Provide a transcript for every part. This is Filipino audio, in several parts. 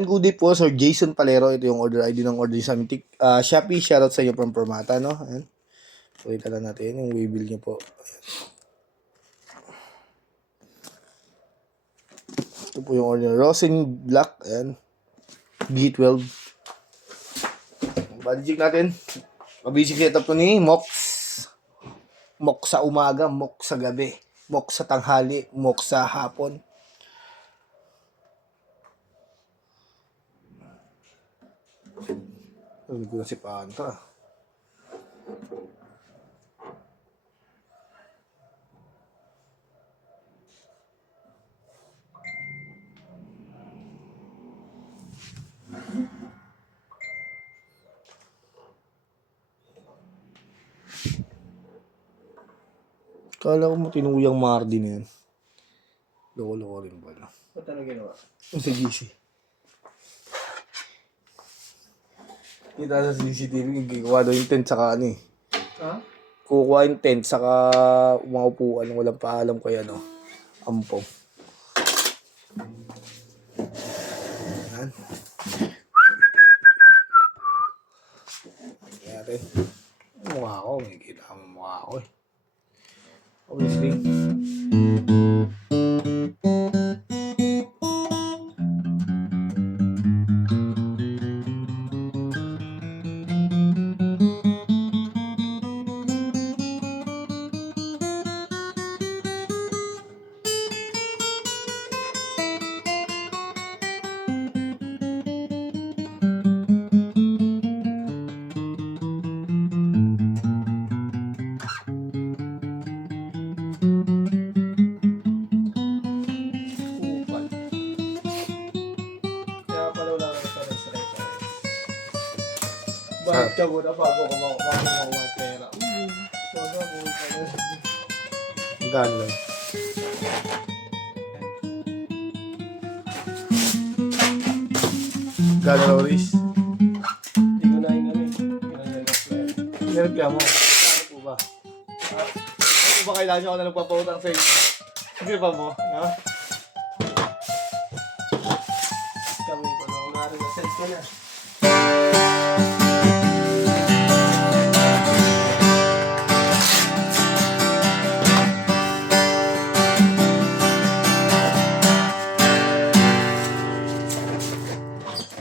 Good day po, Sir Jason Palero. Ito yung order ID ng order sa amin. Shopee, shoutout sa inyo from Permata, no? Ayan. Pakita lang natin yung waybill nyo po. Ito po yung order. Rosin Black. Ayan. B12. Body check natin. Mabasic setup to ni Mox. Mox sa umaga, Mox sa gabi. Mox sa tanghali, Mox sa hapon. Hindi ko na si Panta. Kala ko mo tinuyang Mardi na yan. Loko-loko rin pala. Ba't ano ginawa? Sa GC. Kita sa CCTV, gagawa daw yung tent saka ano eh. Ha? Kukuha yung tent saka mga upuan. Walang paalam kay ano. Ampong. Yan. Nangyari. Mukha ko. May kita mo mukha ko eh. Obviously. Kaya pala wala ka sa reference. Bakit ka muna bago ka makuha pera? Soga mo pala. Magkano lang? Gano'n lang, Riz? Hindi ko na yung ano eh. Nireklamo. Ano po ba? Ano ba kailangan nyo ako na nagpapautang sa inyo? Hindi ba mo? No? Kami ko na unari na sense ko na.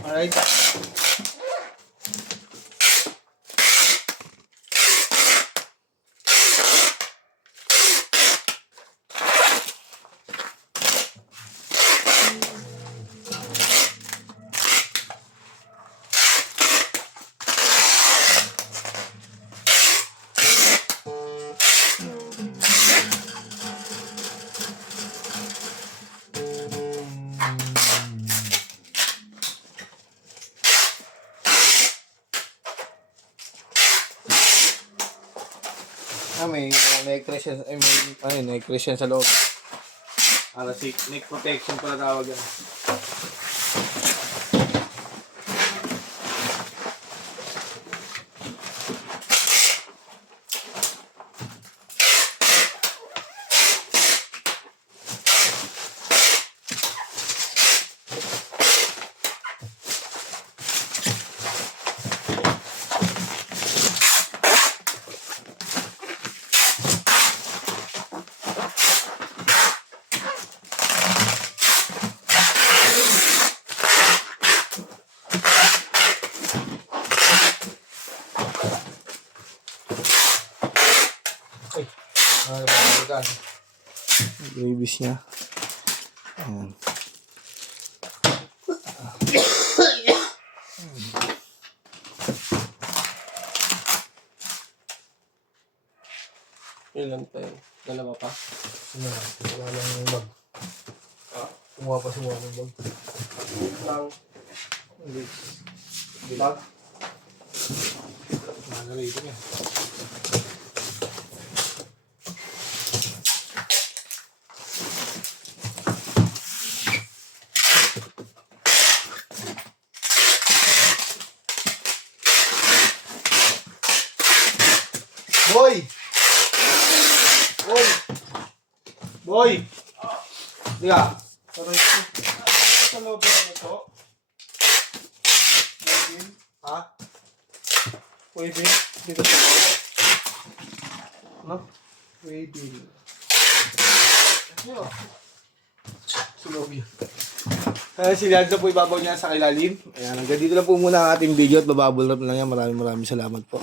Alright. May neck cushion, may neck cushion sa loob. Para si neck protection pala tawag yan. Babies niya. Ayan. Ilan tayo? Dalawa pa? Wala lang yung bag. Kumuha pa si Juan yung bag. Ang Hindi. bag? Ano rito niya? Boy! Boy! Boy! Diga! Pero ito, sa loob na ito, Ha? Pwede. Dito sa loob. No? Pwede. Ano? Sa loob yun. Si Lando po ibabaw niya sa ilalim. Ayan, hanggang dito lang po muna ang ating video at bababol na lang yan. Maraming salamat po.